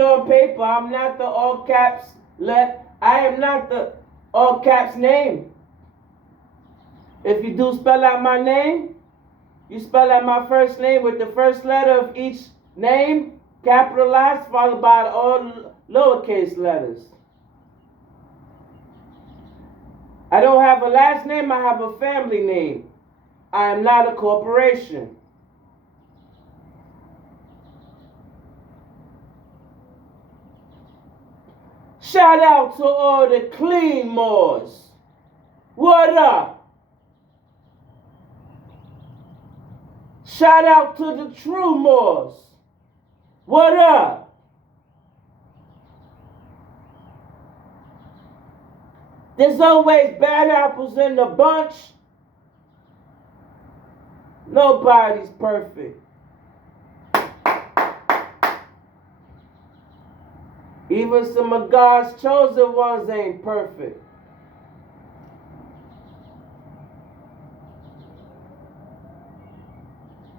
written on paper. I'm not the all caps I am not the all caps name. If you do spell out my name, you spell out my first name with the first letter of each name capitalized, followed by all lowercase letters. I don't have a last name, I have a family name. I am not a corporation. Shout out to all the clean Moors. What up? Shout out to the true Moors. What up? There's always bad apples in the bunch. Nobody's perfect. Even some of God's chosen ones ain't perfect.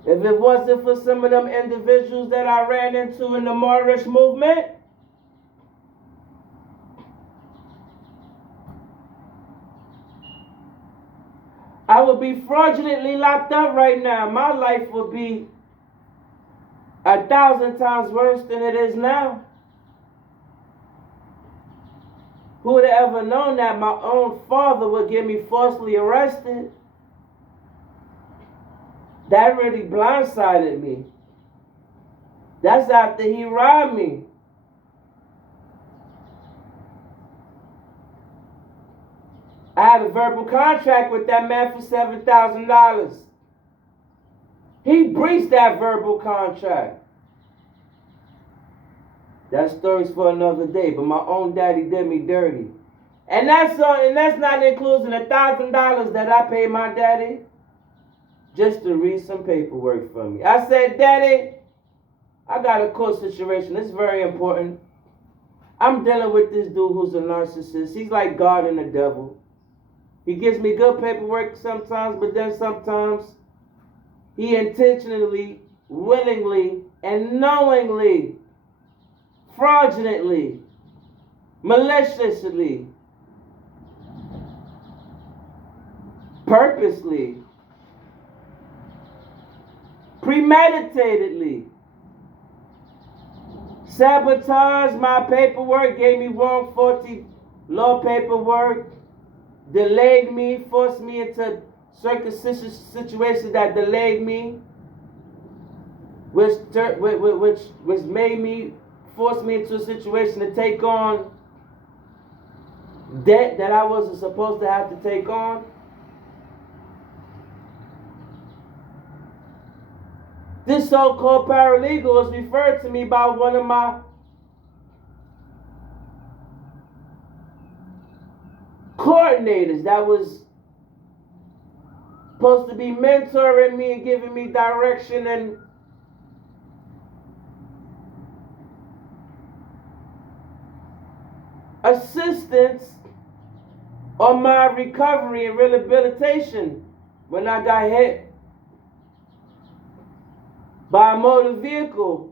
If it wasn't for some of them individuals that I ran into in the Moorish movement, I would be fraudulently locked up right now. My life would be 1,000 times worse than it is now. Who would have ever known that my own father would get me falsely arrested? That really blindsided me. That's after he robbed me. I had a verbal contract with that man for $7,000. He breached that verbal contract. That story's for another day, but my own daddy did me dirty. And that's not including $1,000 that I paid my daddy just to read some paperwork for me. I said, Daddy, I got a court situation. It's very important. I'm dealing with this dude who's a narcissist. He's like God and the devil. He gives me good paperwork sometimes, but then sometimes he intentionally, willingly, and knowingly, fraudulently, maliciously, purposely, premeditatedly sabotaged my paperwork, gave me wrong faulty law paperwork, delayed me, forced me into situations that delayed me, which made me, forced me into a situation to take on debt that I wasn't supposed to have to take on. This so-called paralegal is referred to me by one of my coordinators that was supposed to be mentoring me and giving me direction and assistance on my recovery and rehabilitation when I got hit by a motor vehicle.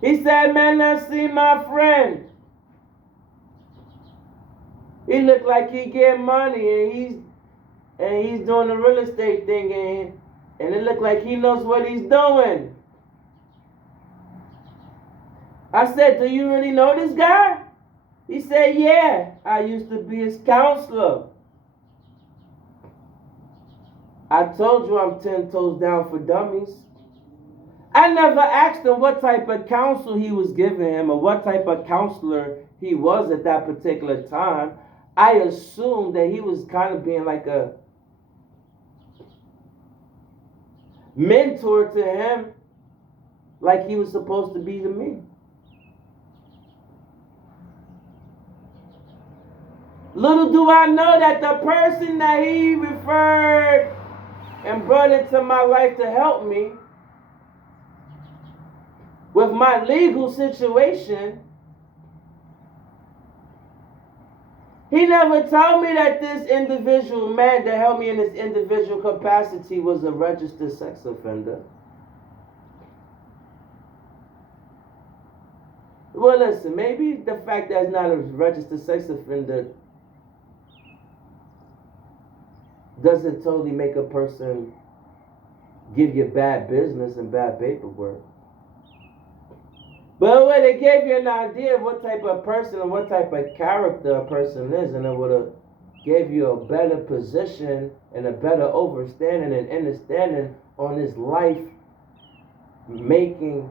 He said, man, let's see my friend. He looked like he get money and he's doing the real estate thing and it looked like he knows what he's doing. I said, do you really know this guy? He said, yeah, I used to be his counselor. I told you I'm 10 toes down for dummies. I never asked him what type of counsel he was giving him or what type of counselor he was at that particular time. I assumed that he was kind of being like a mentor to him, like he was supposed to be to me. Little do I know that the person that he referred and brought into my life to help me with my legal situation, he never told me that this individual man that helped me in this individual capacity was a registered sex offender. Well, listen, maybe the fact that it's not a registered sex offender doesn't totally make a person give you bad business and bad paperwork. But when it gave you an idea of what type of person and what type of character a person is, and it would have gave you a better position and a better understanding and understanding on this life making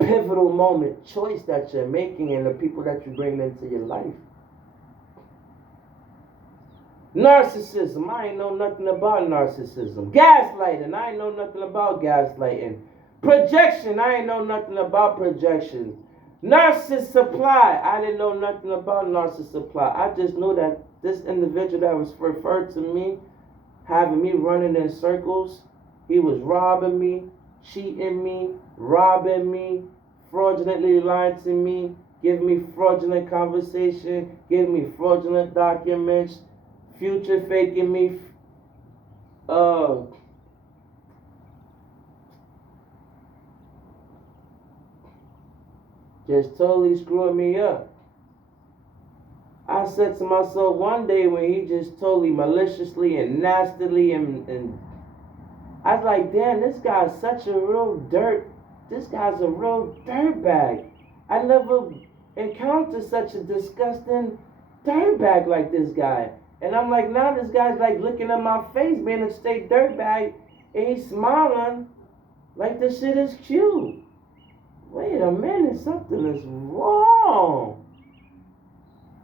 pivotal moment choice that you're making and the people that you bring into your life. Narcissism, I ain't know nothing about narcissism. Gaslighting, I ain't know nothing about gaslighting. Projection, I ain't know nothing about projection. Narcissist supply, I didn't know nothing about narcissist supply. I just knew that this individual that was referred to me, having me running in circles, he was robbing me, cheating me, robbing me, fraudulently lying to me, giving me fraudulent conversation, giving me fraudulent documents, future faking me, just totally screwing me up. I said to myself one day when he just totally maliciously and nastily and I was like, damn, this guy's such a real this guy's a real dirtbag. I never encountered such a disgusting dirtbag like this guy. And I'm like, now this guy's like looking at my face being a straight dirtbag and he's smiling like this shit is cute. Wait a minute, something is wrong.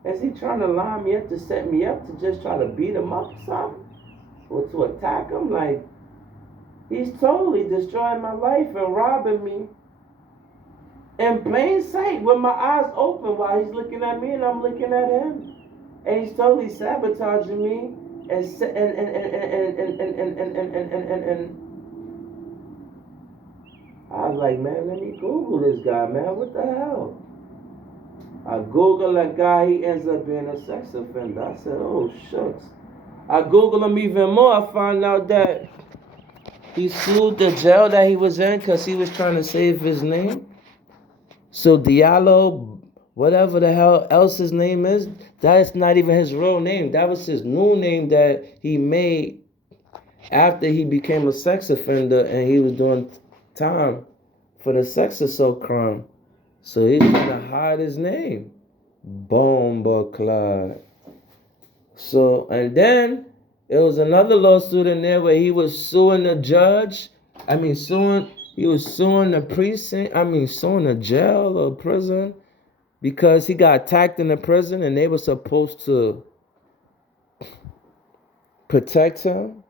Is he trying to line me up to set me up to just try to beat him up or something? Or to attack him? Like, he's totally destroying my life and robbing me in plain sight with my eyes open while he's looking at me and I'm looking at him. And he's totally sabotaging me and I was like, man, let me Google this guy, man. What the hell? I Google that guy, he ends up being a sex offender. I said, oh, shucks. I Google him even more. I find out that he sued the jail that he was in because he was trying to save his name. So Diallo, whatever the hell else his name is, that's not even his real name. That was his new name that he made after he became a sex offender and he was doing time for the sex assault crime. So he's trying to hide his name. Bomba Clyde. So, and then it was another lawsuit in there where he was suing the judge. He was suing the precinct. Suing the jail or prison because he got attacked in the prison and they were supposed to protect him.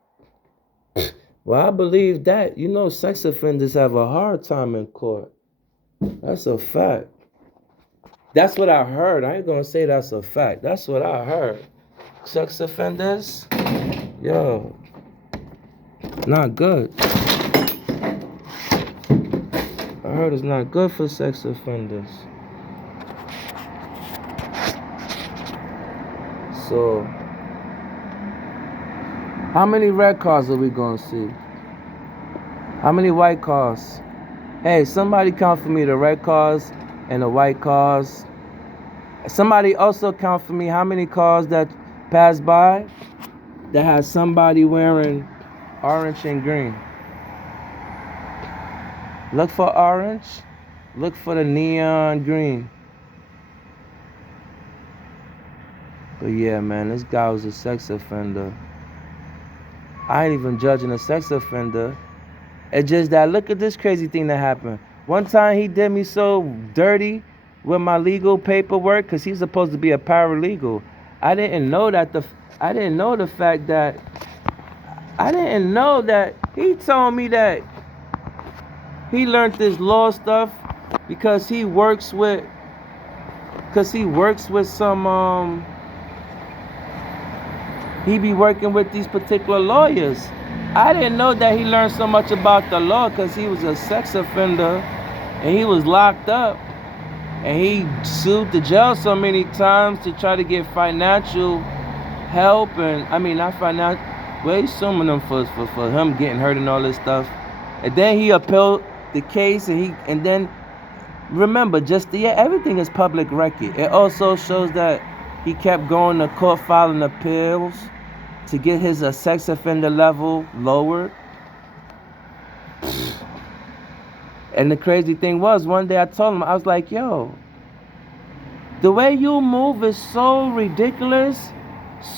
Well, I believe that. You know, sex offenders have a hard time in court. That's a fact. That's what I heard. I ain't gonna say that's a fact. That's what I heard. Sex offenders, yo, not good. I heard it's not good for sex offenders. So, how many red cars are we gonna see? How many white cars? Hey, somebody count for me the red cars and the white cars. Somebody also count for me how many cars that pass by that has somebody wearing orange and green. Look for orange. Look for the neon green. But yeah, man, this guy was a sex offender. I ain't even judging a sex offender. It's just that, look at this crazy thing that happened. One time he did me so dirty with my legal paperwork because he's supposed to be a paralegal. I didn't know that he told me that he learned this law stuff because he works with some he be working with these particular lawyers. I didn't know that he learned so much about the law because he was a sex offender and he was locked up and he sued the jail so many times to try to get financial help he's suing them for him getting hurt and all this stuff. And then he appealed the case and then remember, everything is public record. It also shows that he kept going to court filing appeals to get his sex offender level lowered. And the crazy thing was, one day I told him, I was like, yo, the way you move is so ridiculous,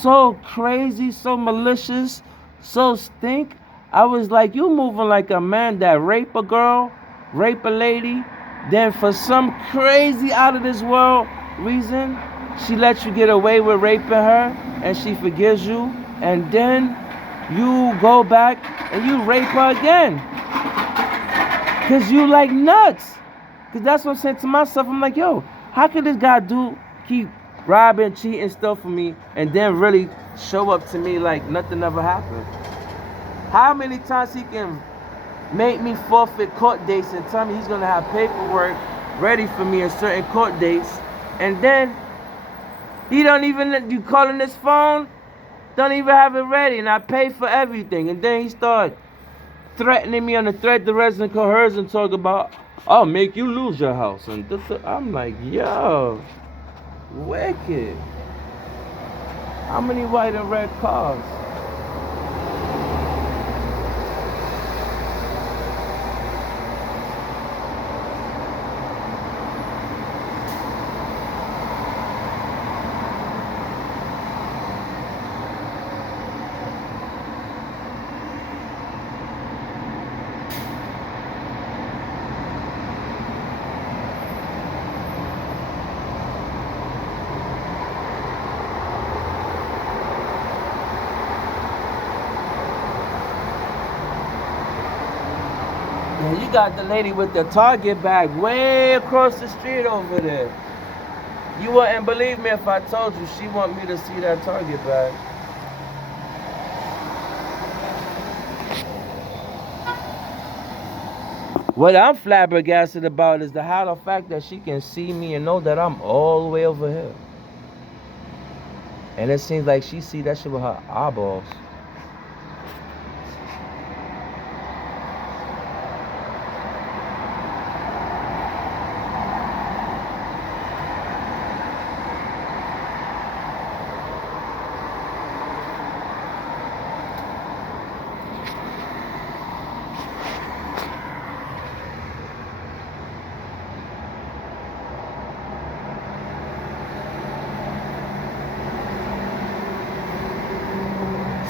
so crazy, so malicious, so stink. I was like, you moving like a man that rape a girl, rape a lady, then for some crazy out of this world reason, she lets you get away with raping her and she forgives you, and then you go back and you rape her again. Cause you like nuts. Cause that's what I'm saying to myself. I'm like, yo, how could this guy keep robbing, cheating stuff for me, and then really show up to me like nothing ever happened? How many times he can make me forfeit court dates and tell me he's gonna have paperwork ready for me in certain court dates, and then he don't even, you calling his phone, don't even have it ready, and I pay for everything, and then he start threatening me on the threat the resident coercion, talk about, I'll make you lose your house. And I'm like, yo, wicked. How many white and red cars? And you got the lady with the Target bag way across the street over there. You wouldn't believe me if I told you she want me to see that Target bag. What I'm flabbergasted about is the fact that she can see me and know that I'm all the way over here. And it seems like she see that shit with her eyeballs.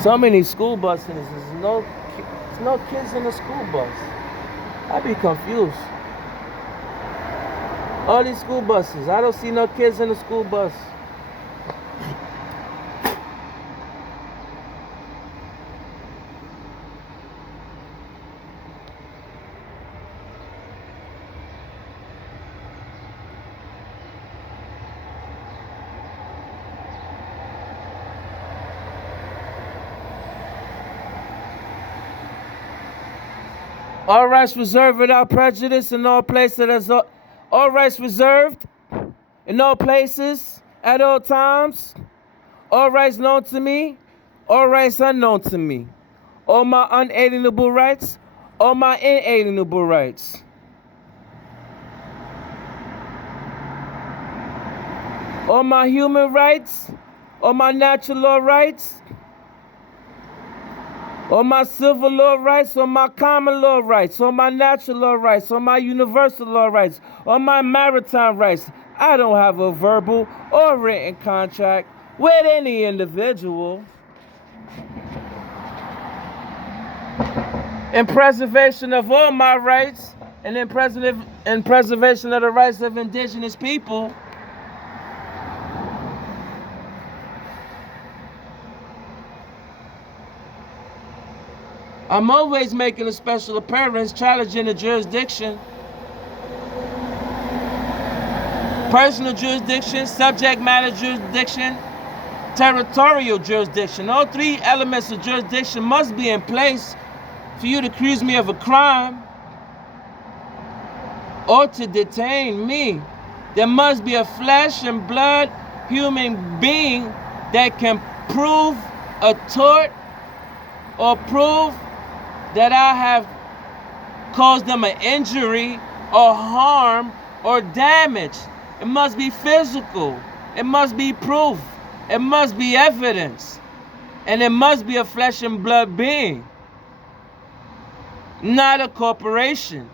So many school buses, there's no kids in the school bus. I be confused. All these school buses, I don't see no kids in the school bus. All rights reserved without prejudice in all places. All rights reserved in all places at all times. All rights known to me. All rights unknown to me. All my unalienable rights. All my inalienable rights. All my human rights. All my natural law rights. All my civil law rights, all my common law rights, all my natural law rights, all my universal law rights, all my maritime rights. I don't have a verbal or written contract with any individual. In preservation of all my rights, and in preservation of the rights of indigenous people, I'm always making a special appearance, challenging the jurisdiction. Personal jurisdiction, subject matter jurisdiction, territorial jurisdiction. All three elements of jurisdiction must be in place for you to accuse me of a crime or to detain me. There must be a flesh and blood human being that can prove a tort or prove that I have caused them an injury or harm or damaged. It must be physical. It must be proof. It must be evidence. And it must be a flesh and blood being, not a corporation.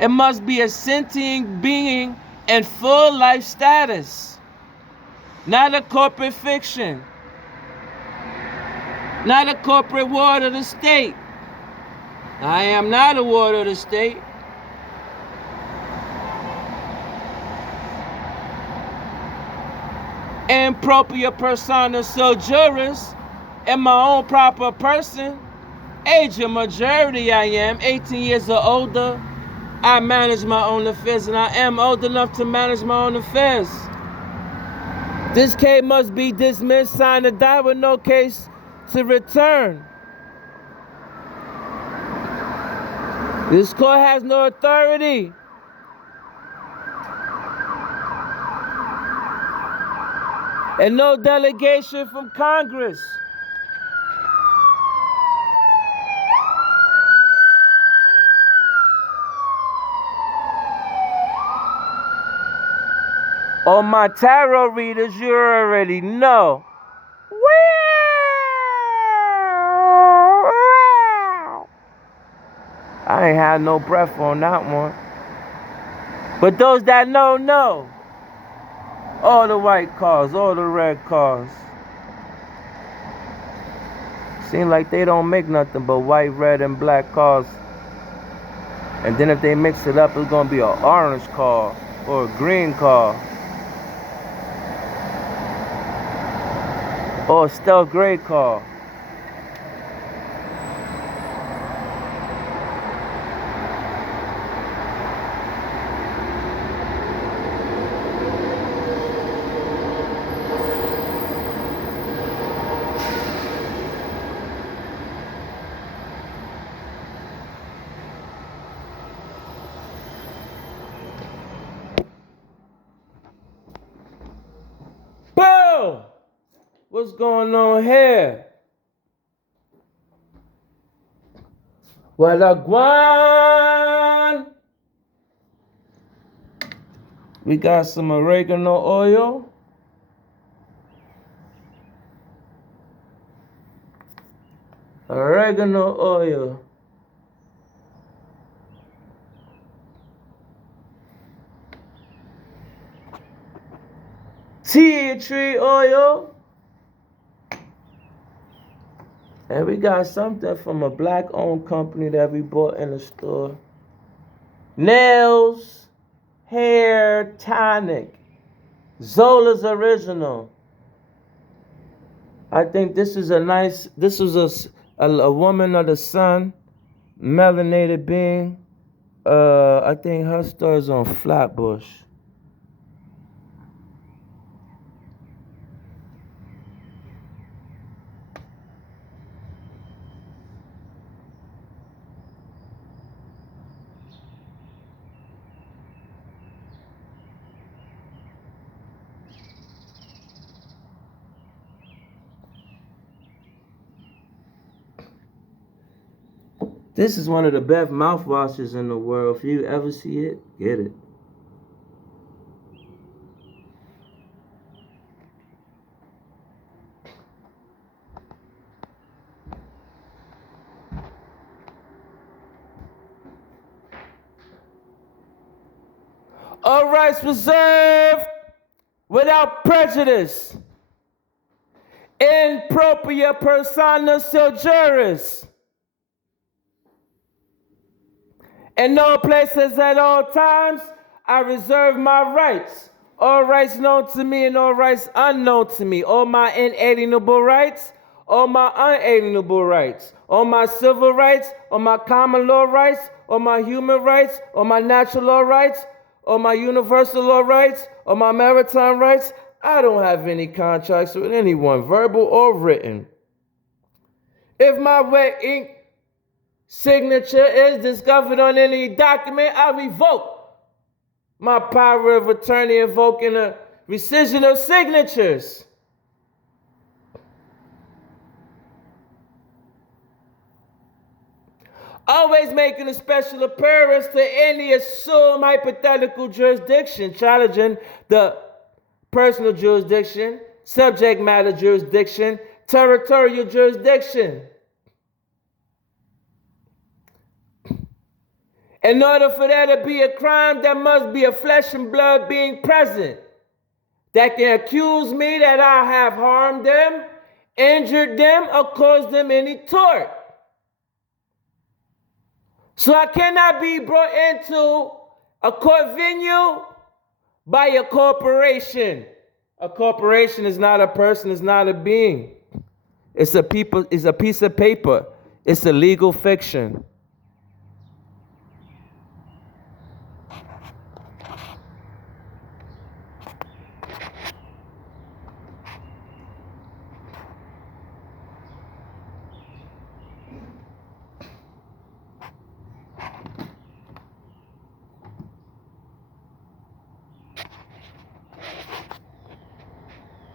It must be a sentient being in full life status, not a corporate fiction, not a corporate ward of the state. I am not a ward of the state. In propria persona sua juris, in my own proper person, age of majority I am, 18 years or older. I manage my own affairs, and I am old enough to manage my own affairs. This case must be dismissed, signed, and die with no case to return. This court has no authority and no delegation from Congress. On my tarot readers, you already know. I ain't had no breath on that one. But those that know, know. All the white cars, all the red cars. Seem like they don't make nothing but white, red, and black cars. And then if they mix it up, it's gonna be an orange car or a green car. Or a stealth gray car. Boom! What's going on here? Wagwan! We got some oregano oil. Oregano oil. Tea tree oil. And we got something from a black-owned company that we bought in the store. Nails Hair Tonic. Zola's Original. I think this is a nice, this is a woman of the sun, melanated being. I think her store is on Flatbush. This is one of the best mouthwashes in the world. If you ever see it, get it. All rights reserved without prejudice. In propria persona sua juris. In all places at all times, I reserve my rights. All rights known to me and all rights unknown to me. All my inalienable rights, all my unalienable rights. All my civil rights, all my common law rights, all my human rights, all my natural law rights, all my universal law rights, all my maritime rights. I don't have any contracts with anyone, verbal or written. If my wet ink signature is discovered on any document, I revoke my power of attorney, invoking a rescission of signatures. Always making a special appearance to any assumed hypothetical jurisdiction, challenging the personal jurisdiction, subject matter jurisdiction, territorial jurisdiction. In order for there to be a crime, there must be a flesh and blood being present that can accuse me that I have harmed them, injured them, or caused them any tort. So I cannot be brought into a court venue by a corporation. A corporation is not a person, it's not a being. It's a piece of paper. It's a legal fiction.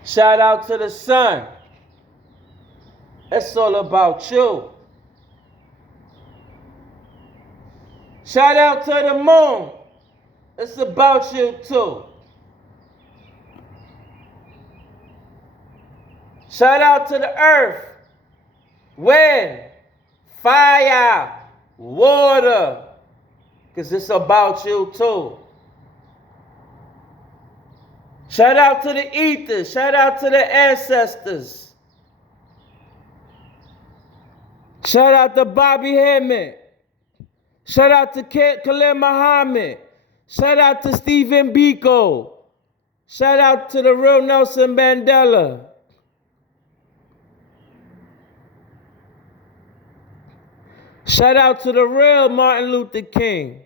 Shout out to the sun. It's all about you. Shout out to the moon. It's about you too. Shout out to the earth, wind, fire, water, because it's about you too. Shout out to the ethers. Shout out to the ancestors. Shout out to Bobby Hemmett. Shout out to Khalil Muhammad. Shout out to Stephen Biko. Shout out to the real Nelson Mandela. Shout out to the real Martin Luther King.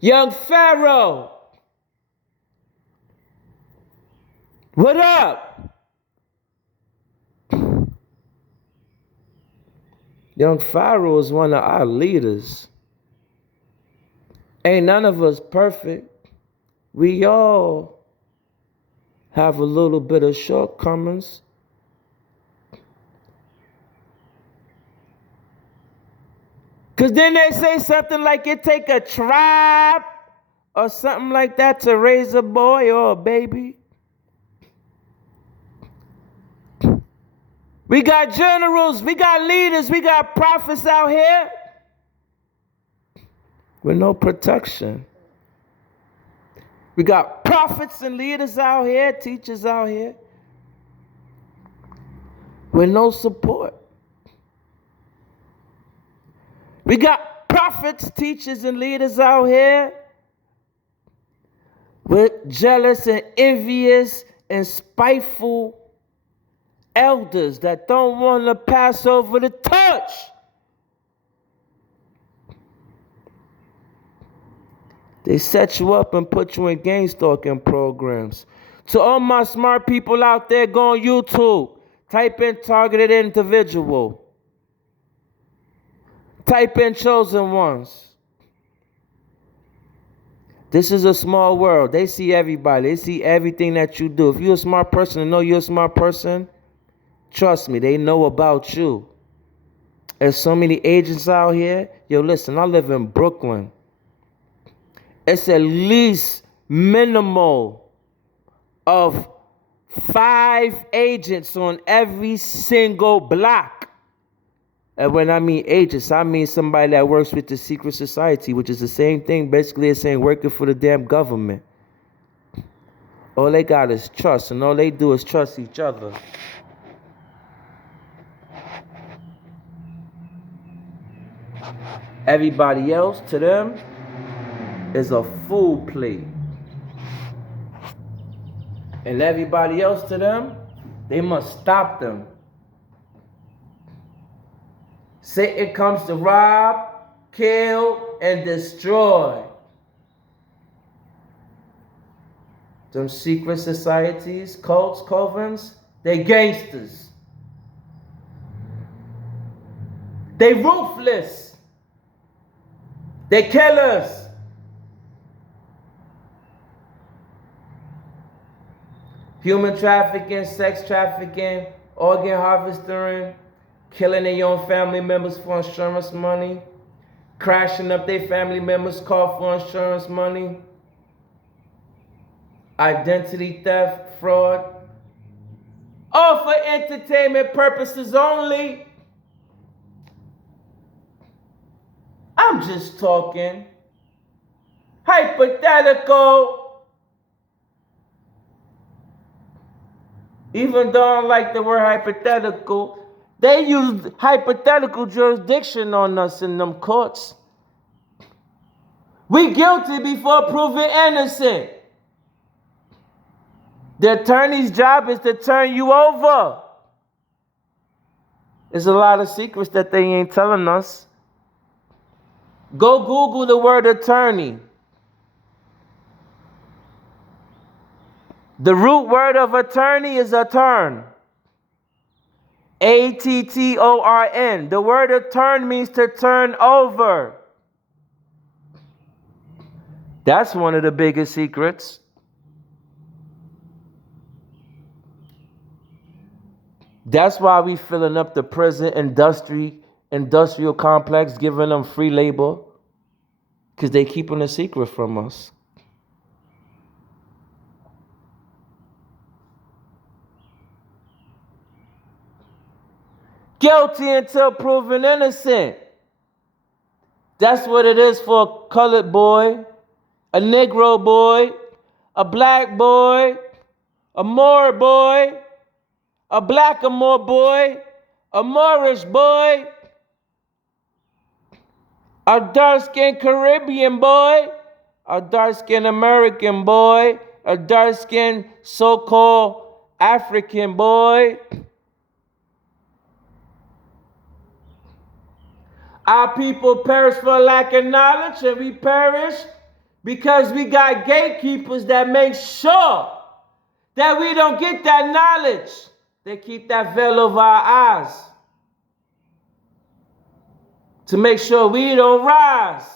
Young Pharaoh. What up? Young Pharaoh is one of our leaders. Ain't none of us perfect. We all have a little bit of shortcomings. Because then they say something like it take a tribe or something like that to raise a boy or a baby. We got generals, we got leaders, we got prophets out here with no protection. We got prophets and leaders out here, teachers out here with no support. We got prophets, teachers, and leaders out here with jealous and envious and spiteful elders that don't want to pass over the torch. They set you up and put you in gang stalking programs. To all my smart people out there, go on YouTube. Type in targeted individual. Type in chosen ones. This is a small world. They see everybody. They see everything that you do. If you're a smart person and know you're a smart person, trust me, they know about you. There's so many agents out here. Yo, listen, I live in Brooklyn. It's at least minimal of 5 agents on every single block. And when I mean agents, I mean somebody that works with the secret society, which is the same thing. Basically, it's saying working for the damn government. All they got is trust, and all they do is trust each other. Everybody else, to them, is a fool play. And everybody else, to them, they must stop them. Satan comes to rob, kill, and destroy. Them secret societies, cults, covens, they gangsters. They ruthless. They killers. Human trafficking, sex trafficking, organ harvesting, killing their own family members for insurance money, crashing up their family members' car for insurance money, identity theft, fraud, all for entertainment purposes only. I'm just talking hypothetical. Even though I don't like the word hypothetical, they use hypothetical jurisdiction on us in them courts. We guilty before proven innocent. The attorney's job is to turn you over. There's a lot of secrets that they ain't telling us. Go Google the word attorney. The root word of attorney is attorn. A-T-T-O-R-N. The word attorn means to turn over. That's one of the biggest secrets. That's why we filling up the prison industrial complex, giving them free labor, because they keeping a secret from us. Guilty until proven innocent. That's what it is for a colored boy, a Negro boy, a black boy, a Moor boy, a Blackamoor boy, a Moorish boy, a dark-skinned Caribbean boy, a dark-skinned American boy, a dark-skinned so-called African boy. Our people perish for lack of knowledge, and we perish because we got gatekeepers that make sure that we don't get that knowledge. They keep that veil over our eyes to make sure we don't rise.